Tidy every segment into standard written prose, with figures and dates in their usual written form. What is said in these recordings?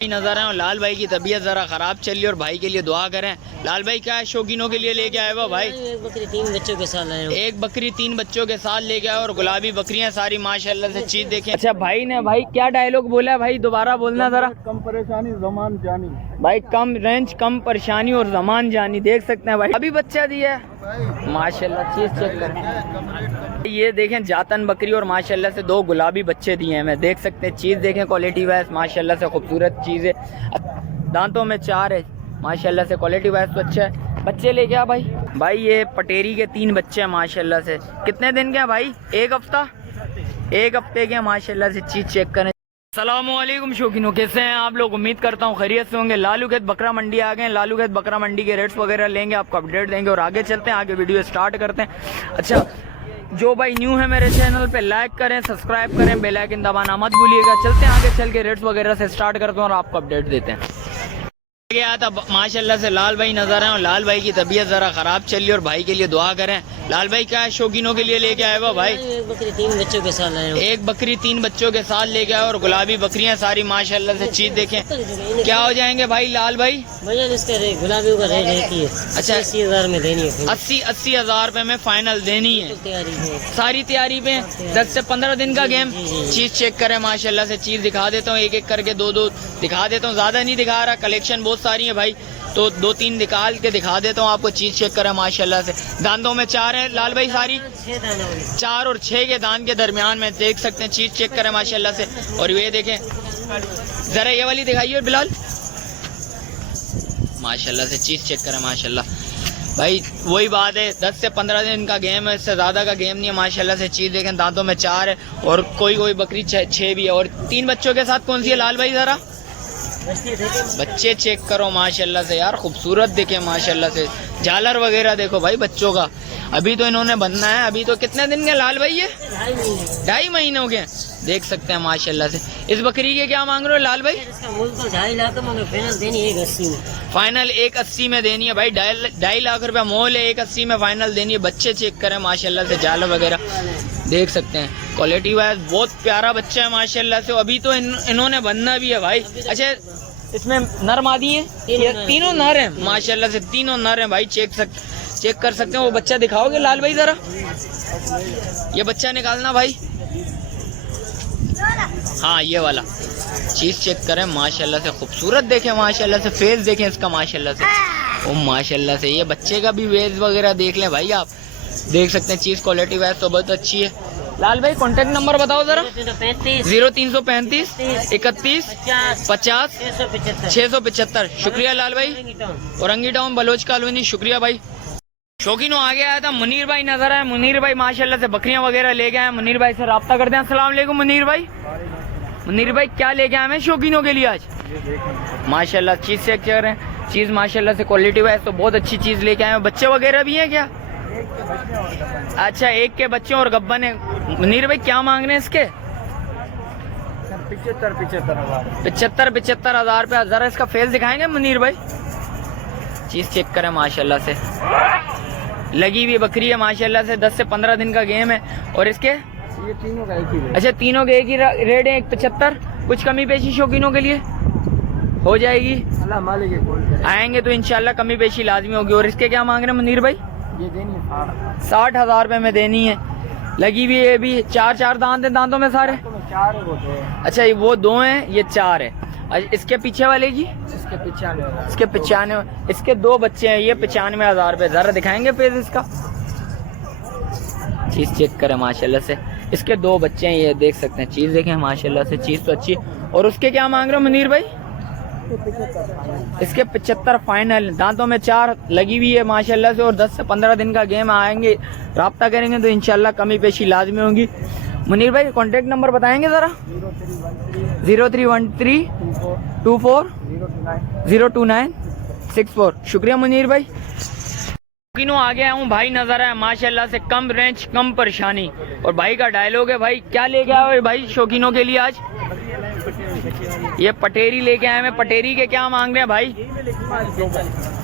नजर आए। लाल भाई की तबीयत जरा खराब चली और भाई के लिए दुआ करें। लाल भाई क्या शौकीनों के लिए लेके आए वो भाई? एक बकरी 3 बच्चों के साथ लाए। एक बकरी 3 बच्चों के साथ लेके आए और गुलाबी बकरियां सारी माशाल्लाह से चीज देखें। अच्छा भाई ने भाई क्या डायलॉग बोला है भाई, दोबारा बोलना जरा। कम परेशानी जमान जानी भाई, कम रेंज कम परेशानी और जमान जानी। देख सकते हैं भाई अभी बच्चा दिया है माशाल्लाह। चीज चेक करें, ये देखें जातन बकरी और माशाल्लाह से 2 गुलाबी बच्चे दिए हैं। मैं देख सकते हैं चीज़ देखें, क्वालिटी वाइज माशाल्लाह से खूबसूरत चीज़ है। दांतों में 4 है माशाल्लाह से, क्वालिटी वाइज तो अच्छा है। बच्चे ले गया भाई ये पटेरी के 3 बच्चे हैं माशाल्लाह से। कितने दिन के हैं भाई? 1 हफ्ता 1 हफ्ते के माशाल्लाह से। चीज़ चेक करें। अस्सलामुअलैकुम शौकीनों, कैसे हैं आप लोग? उम्मीद करता हूँ खैरियत से होंगे। लालू खेत बकरा मंडी आ गए हैं। लालू खेत बकरा मंडी के रेट्स वगैरह लेंगे, आपको अपडेट देंगे और आगे चलते हैं, आगे वीडियो स्टार्ट करते हैं। अच्छा, जो भाई न्यू है मेरे चैनल पे लाइक करें, सब्सक्राइब करें, बेल आइकन दबाना मत भूलिएगा। चलते हैं आगे चल के रेट्स वगैरह से स्टार्ट करते हैं और आपको अपडेट देते हैं। गया था माशाल्लाह से लाल भाई नजर आए। लाल भाई की तबीयत जरा खराब चली और भाई के लिए दुआ करें। लाल भाई क्या शौकीनों के लिए लेके आए वो भाई? एक बकरी 3 बच्चों के साथ लाए। एक बकरी 3 बच्चों के साथ लेके आए और गुलाबी बकरियां सारी माशाल्लाह से। चीज देखें क्या हो जाएंगे भाई लाल भाई? भैया इसका गुलाबी का रेट है कि अच्छा 80,000 में देनी है। 80,000 रुपए में फाइनल देनी है। तैयारी है, सारी तैयारी पे 10 से 15 दिन का गेम। चीज चेक करें माशाल्लाह से। चीज दिखा देता हूँ एक एक करके, 2-2 दिखा देता हूँ, ज्यादा नहीं दिखा रहा, कलेक्शन बहुत सारी है भाई, तो 2-3 निकाल के दिखा देता हूँ आपको। चीज चेक करें माशाल्लाह से। दांतों में 4 है लाल भाई, सारी 4 और 6 के दांत के दरमियान में देख सकते हैं। चीज चेक करें माशाल्लाह से। और ये देखें जरा, ये वाली दिखाइए बिलाल माशाल्लाह से। चीज चेक करें माशाल्लाह भाई। वही बात है, 10 से 15 दिन का गेम है, इससे ज्यादा का गेम नहीं है माशाल्लाह से। चीज देखें, दांतों में 4 है और कोई बकरी 6 भी है। और 3 बच्चों के साथ कौन सी है लाल भाई? जरा बच्चे चेक करो माशाल्लाह से यार, खूबसूरत देखे माशाल्लाह से। झालर वगैरह देखो भाई बच्चों का। अभी तो इन्होंने बनना है। अभी तो कितने दिन के लाल भाई? ये 2.5 महीनों के देख सकते हैं माशाल्लाह से। इस बकरी के क्या मांग रहे हो लाल भाई? इसका मूल तो 2.5 लाख मगर फाइनल देनी है 180 में। फाइनल 180 में देनी है भाई। 2.5 लाख रुपया मोल है, 180 में फाइनल देनी है। बच्चे चेक करें माशाल्लाह से, झालर वगैरह देख सकते हैं। क्वालिटी वाइज बहुत प्यारा बच्चा है माशाल्लाह से। अभी तो इन्होंने बनना भी है भाई। अच्छा, इसमें नर मादी है? तीनों नर हैं माशाल्लाह से, तीनों नर हैं भाई। चेक कर सकते हैं। वो बच्चा दिखाओगे लाल भाई जरा? ये बच्चा निकालना भाई। हाँ ये वाला। चीज चेक करें माशाल्लाह से, खूबसूरत देखें माशाल्लाह से। फेस देखें इसका माशाल्लाह से, ओ माशाल्लाह से। ये बच्चे का भी वेज वगैरह देख लें भाई, आप देख सकते हैं। चीज क्वालिटी वाइज तो बहुत अच्छी है। लाल भाई कॉन्टेक्ट नंबर बताओ जरा। 0335 31 50 675। शुक्रिया लाल भाई। औरंगी टाउन बलोच कॉलोनी, शुक्रिया भाई। शौकीनों आगे आया था मुनीर भाई नजर आए। मुनीर भाई माशाल्लाह से बकरियां वगैरह ले गए हैं। मुनीर भाई से रब्ता करते हैं। अस्सलाम वालेकुम मुनीर भाई। मुनीर भाई क्या लेके आए हैं शौकीनों के लिए आज? माशाल्लाह चीज चेक कर रहे हैं। चीज माशाल्लाह से क्वालिटी वाइज तो बहुत अच्छी चीज लेके आए हैं। बच्चे वगैरह भी हैं क्या? अच्छा, एक के बच्चे और गब्बन है। मुनीर भाई क्या मांग रहे हैं इसके? 75 हजार रुपया। जरा इसका फेस दिखाएंगे मुनीर भाई? चीज चेक करें माशाल्लाह से। लगी हुई बकरी है माशाल्लाह से। 10 से 15 दिन का गेम है। और इसके ये तीनों का एक ही रेट। अच्छा, तीनों के एक ही रेट है, 75। कुछ कमी पेशी शौकीनों के लिए हो जाएगी? अल्लाह मालिक है, आएंगे तो इंशाल्लाह कमी पेशी लाजमी होगी। और इसके क्या मांग रहे हैं मुनीर भाई? ये देनी है 60 हजार रुपये में देनी है। लगी हुई है भी। 4 दांत है दांतों में सारे? 4 है वो 2 है। अच्छा, ये वो 2 हैं, ये 4 है। इसके पीछे वाले की? इसके 95। इसके 95। इसके 2 बच्चे हैं, ये 95 हजार रुपये। जरा दिखाएंगे फेस इसका? चीज चेक करें माशाल्लाह से। इसके 2 बच्चे हैं, ये देख सकते हैं। चीज देखें माशाल्लाह से, चीज तो अच्छी। और उसके क्या मांग रहे हो मुनीर भाई? इसके 75 फाइनल। दांतों में 4 लगी हुई है माशाल्लाह से। और 10 से 15 दिन का गेम। आएंगे रब्ता करेंगे तो इंशाल्लाह कमी पेशी लाजमी होगी। मुनीर भाई कॉन्टेक्ट नंबर बताएंगे जरा? 0313 24 029 64। शुक्रिया मुनीर भाई। शौकीनों आ गया हूँ भाई नजर आया माशाल्लाह से। कम रेंज कम परेशानी। और भाई का डायलॉग है भाई, क्या लेके आए हो भाई शौकीनों के लिए आज? ये पटेरी लेके आए हैं। पटेरी के क्या मांग रहे हैं भाई?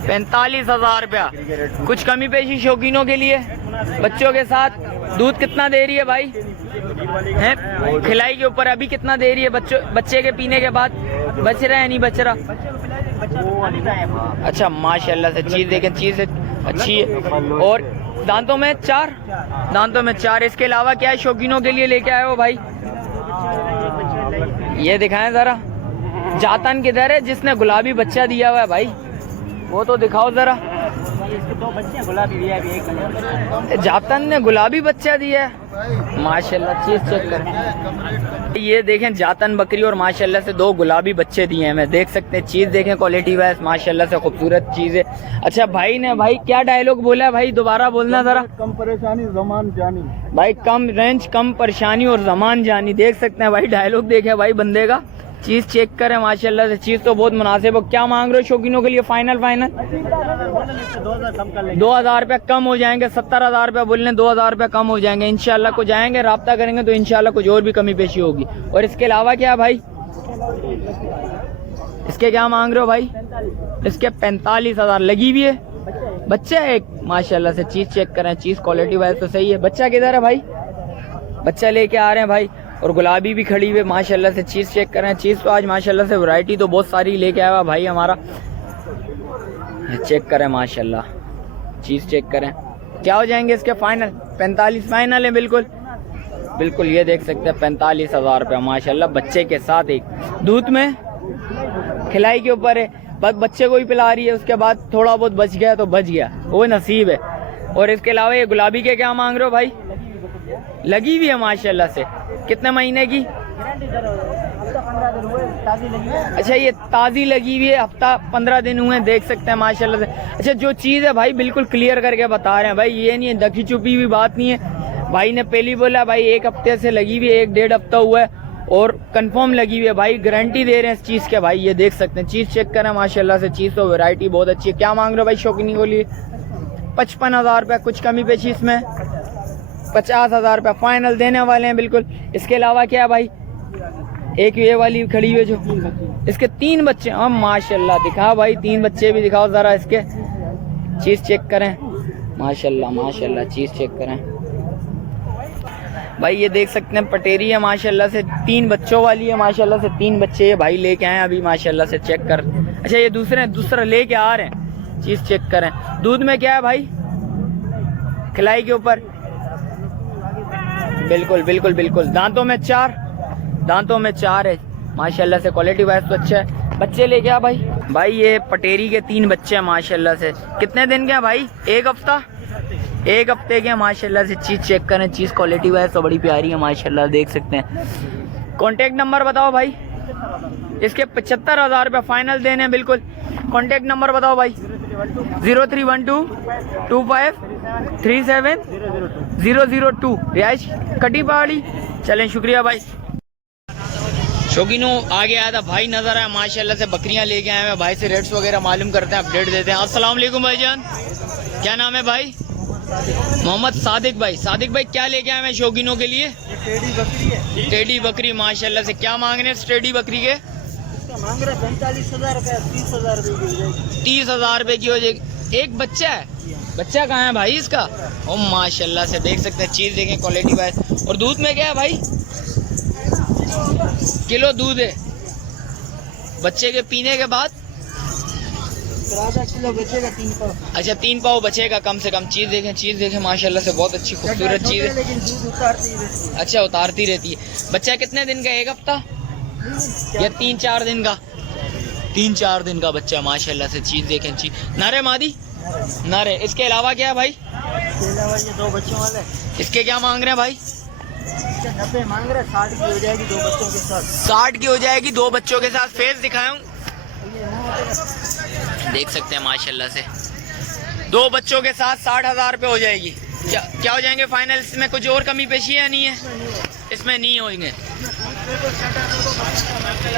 45 हजार रुपया। कुछ कमी पेशी शौकीनों के लिए? बच्चों के साथ दूध कितना दे रही है भाई? है खिलाई के ऊपर। अभी कितना दे रही है बच्चे के पीने के बाद? बच रहा है नहीं बच रहा? अच्छा माशाल्लाह से चीज देखें, चीज अच्छी है। और दांतों में 4, दांतों में 4। इसके अलावा क्या है शौकीनों के लिए लेके आए हो भाई? ये दिखाएं जरा। जातन किधर है जिसने गुलाबी बच्चा दिया हुआ है भाई? वो तो दिखाओ जरा। इसके 2 बच्चे हैं, गुलाबी दिया भी एक। जातन ने गुलाबी बच्चा दिया है, माशाल्लाह। चीज चेक करें, ये देखें जातन बकरी और माशाल्लाह से 2 गुलाबी बच्चे दिए हैं हमें, देख सकते हैं। चीज देखें क्वालिटी वाइज माशाल्लाह से खूबसूरत चीज है। अच्छा भाई ने भाई क्या डायलॉग बोला है भाई? दोबारा बोलना जरा। कम परेशानी जमान जानी भाई, कम रेंज कम परेशानी और जमान जानी। देख सकते हैं भाई, डायलॉग देखे भाई बंदे का। चीज चेक करें माशाल्लाह से, चीज तो बहुत मुनासिब है। क्या मांग रहे हो शौकीनों के लिए? फाइनल 2000 रुपया कम हो जाएंगे। 70,000 रुपया बोल रहे, 2000 रुपया कम हो जाएंगे इंशाल्लाह। को जाएंगे राब्ता करेंगे तो इंशाल्लाह कुछ और भी कमी पेशी होगी। और इसके अलावा क्या भाई, इसके क्या मांग रहे हो भाई? इसके 45,000 लगी हुई है। बच्चा है एक, माशाल्लाह से। चीज चेक करें, चीज क्वालिटी वाइज तो सही है। बच्चा किधर है भाई? बच्चा लेके आ रहे हैं भाई। और गुलाबी भी खड़ी हुई माशाल्लाह से। चीज चेक करें, चीज तो आज माशाल्लाह से वैरायटी तो बहुत सारी लेके आया हुआ भाई हमारा। चेक करें माशाल्लाह, चीज चेक करें। क्या हो जाएंगे इसके फाइनल? 45 फाइनल है बिल्कुल बिल्कुल। ये देख सकते हैं 45,000 रुपया माशाल्लाह, बच्चे के साथ। एक दूध में खिलाई के ऊपर है, बस बच्चे को ही पिला रही है। उसके बाद थोड़ा बहुत बच गया तो बच गया, वो नसीब है। और इसके अलावा ये गुलाबी के क्या मांग रहे हो भाई? लगी हुई है माशाल्लाह से। कितने महीने की? अच्छा ये ताज़ी लगी हुई है, हफ्ता 15 दिन हुए, देख सकते हैं माशाल्लाह से। अच्छा जो चीज़ है भाई बिल्कुल क्लियर करके बता रहे हैं भाई, ये नहीं है दखी छुपी हुई बात नहीं है। भाई ने पहली बोला भाई 1 हफ्ते से लगी हुई है, 1-1.5 हफ्ता हुआ है और कंफर्म लगी हुई है भाई। गारंटी दे रहे हैं इस चीज़ के भाई। ये देख सकते हैं, चीज़ चेक करें माशाल्लाह से। चीज़ तो वैरायटी बहुत अच्छी है। क्या मांग रहे हो भाई शौकीनी के लिए? 55,000 रुपया, कुछ कमी पेशी इसमें? 50,000 रुपया फाइनल देने वाले हैं बिल्कुल। इसके अलावा क्या है भाई? एक ये वाली खड़ी हुई है जो, इसके 3 बच्चे। हाँ माशाल्लाह, दिखा भाई 3 बच्चे भी दिखाओ जरा इसके। चीज चेक करें माशाल्लाह माशाल्लाह, चीज चेक करें भाई। ये देख सकते हैं पटेरी है माशाल्लाह से, 3 बच्चों वाली है माशाल्लाह से। 3 बच्चे ये भाई लेके आए अभी माशाल्लाह से, चेक कर। अच्छा ये दूसरा लेके आ रहे हैं, चीज चेक करें। दूध में क्या है भाई? खिलाई के ऊपर बिल्कुल बिल्कुल बिल्कुल। दांतों में 4, दांतों में 4 है माशाल्लाह से। क्वालिटी वाइज तो अच्छा है। बच्चे लेके आ भाई। भाई ये पटेरी के 3 बच्चे हैं माशाल्लाह से। कितने दिन के हैं भाई? 1 हफ्ता, 1 हफ्ते के माशाल्लाह से। चीज चेक करें, चीज क्वालिटी वाइज तो बड़ी प्यारी है माशाल्लाह, देख सकते हैं। कॉन्टेक्ट नंबर बताओ भाई। इसके 75,000 रुपये फाइनल देने हैं बिल्कुल। कॉन्टेक्ट नंबर बताओ भाई। 03122537002002 रिहाइश कटी पहाड़ी। चलें शुक्रिया भाई। शौकीनों आगे आया था भाई, नजर आया माशाल्लाह से। बकरियां लेके आए हैं भाई से, रेट्स वगैरह मालूम करते हैं, अपडेट देते हैं। अस्सलाम वालेकुम भाईजान, क्या नाम है भाई? मोहम्मद सादिक भाई। सादिक भाई क्या लेके आए हैं शौकीनों के लिए? टेडी बकरी है। टेडी बकरी माशाल्लाह से। क्या मांग रहे हैं टेडी बकरी के? मांग रहे 45,000 रुपया, 30,000 रुपये। 30,000 रुपये की हो जाएगी। एक बच्चा है, बच्चा कहाँ है भाई इसका? ओ माशाल्लाह से, देख सकते हैं। चीज देखें क्वालिटी वाइज। और दूध में क्या है भाई? किलो दूध है। बच्चे के पीने के बाद आधा किलो बचेगा, 3 पाव। अच्छा 3 पाव बचेगा कम से कम। चीज देखें माशाल्लाह से, बहुत अच्छी खूबसूरत चीज है। लेकिन दूध उतारती रहती है। अच्छा उतारती रहती है। बच्चा कितने दिन का? 1 हफ्ता या 3-4 दिन का? 3-4 दिन का बच्चा माशाल्लाह से। चीज देखें, चीज नारे मादी नारे। इसके अलावा क्या है भाई? इसके अलावा ये 2 बच्चों वाले। इसके क्या मांग रहे हैं भाई? 90 मांग रहे, 60 की हो जाएगी 2 बच्चों के साथ। 60 की हो जाएगी 2 बच्चों के साथ। फेस दिखाऊं, देख सकते हैं माशाल्लाह से। 2 बच्चों के साथ 60,000 रुपये हो जाएगी। क्या हो जाएंगे फाइनल? इसमें कुछ और कमी पेशी है? नहीं है, इसमें नहीं होंगे।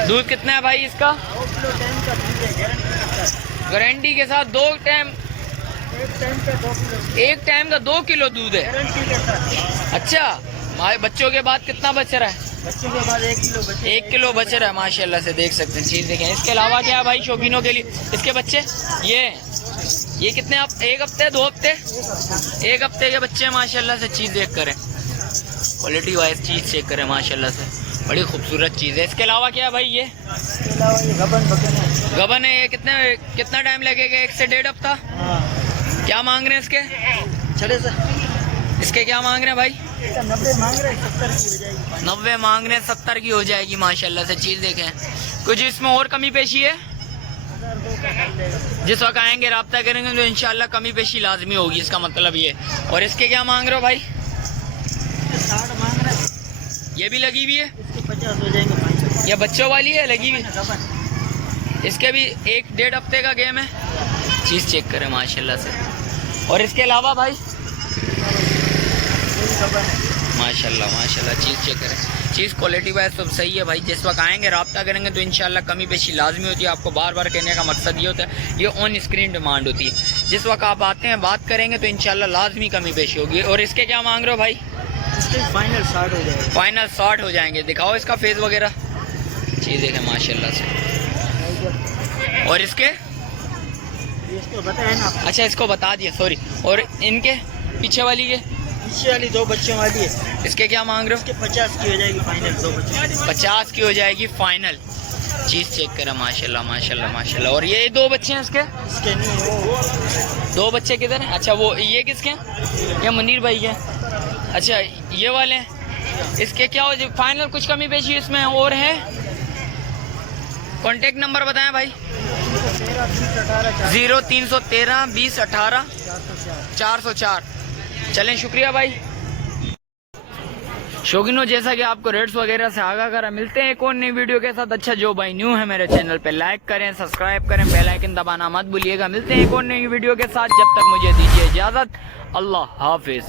दूध कितना है भाई इसका? गारंटी के साथ 2 टाइम, एक टाइम का 2 किलो दूध है। अच्छा हमारे बच्चों के बाद कितना बच रहा है? बच्चों के बाद 1 किलो बचे। 1 किलो बच रहा है माशाल्लाह से, देख सकते हैं। चीज देखें। इसके अलावा क्या है भाई शौकीनों के लिए? इसके बच्चे ये कितने? 1 हफ्ते 2 हफ्ते? 1 हफ्ते के बच्चे माशाल्लाह से। चीज देख करें क्वालिटी वाइज चीज़ चेक करें माशाल्लाह से, बड़ी खूबसूरत चीज़ है। इसके अलावा क्या है भाई ये? इसके अलावा ये गबन बकन है। गबन है ये, कितना टाइम लगेगा? 1 से 1.5 हफ्ता। हाँ, क्या मांग रहे हैं इसके? चले सर, इसके क्या मांग रहे हैं भाई? इसका 90 मांग रहे हैं, 70 की हो जाएगी। 90 मांग रहे हैं, 70 की हो जाएगी माशाल्लाह से। चीज़ देखें, कुछ इसमें और कमी पेशी है? 1002 का कर लेगा। जिस वक्त आएंगे रब्ता करेंगे तो इंशाल्लाह कमी पेशी लाजमी होगी, इसका मतलब ये। और इसके क्या मांग रहे हो भाई? 60 मांग रहे हैं, ये भी लगी हुई है? इसके 50 हो जाएंगे 500। ये बच्चों वाली है लगी हुई? गबन इसके भी 1-1.5 हफ्ते का गेम है। चीज़ चेक करें माशाल्लाह से। और इसके अलावा भाई गबन है। माशाल्लाह माशाल्लाह, चीज़ चेक करें, चीज़ क्वालिटी वाइज सब सही है भाई। जिस वक्त आएंगे रब्ता करेंगे तो इंशाल्लाह कमी पेशी लाजमी होती है। आपको बार बार कहने का मकसद ये होता है, ये ऑन स्क्रीन डिमांड होती है। जिस वक्त आप आते हैं बात करेंगे तो इंशाल्लाह लाजमी कमी पेशी होगी। और इसके क्या मांग रहे हो भाई? इसके फाइनल 60 हो जाएगा। फाइनल 60 हो जाएंगे। दिखाओ इसका फेस वगैरह, चीज़ देखें माशाल्लाह से। और इसके? इसको बताया ना आपको। अच्छा इसको बता दिया, सॉरी। और इनके पीछे वाली के? पीछे वाली 2 बच्चों वाली है, इसके क्या मांग रहे हो? इसके 50 की हो जाएगी फाइनल। 2 बच्चे 50 की हो जाएगी फाइनल। चीज़ चेक करें माशाल्लाह माशाल्लाह माशाल्लाह। और ये 2 बच्चे हैं इसके? इसके नहीं, वो 2 बच्चे किधर हैं? अच्छा वो ये किसके हैं? ये मुनीर भाई के। अच्छा ये वाले हैं। इसके क्या हो जाए फाइनल? कुछ कमी पेशी इसमें और है? कॉन्टेक्ट नंबर बताएं भाई। 0313 20 18 404। चलें, शुक्रिया भाई। शौकीनों, जैसा कि आपको रेट्स वगैरह से आगाह करा, मिलते हैं एक और नई वीडियो के साथ। अच्छा जो भाई न्यू है मेरे चैनल पे लाइक करें, सब्सक्राइब करें, बेल आइकन दबाना मत भूलिएगा। मिलते हैं एक और नई वीडियो के साथ, जब तक मुझे दीजिए इजाज़त। अल्लाह हाफिज़।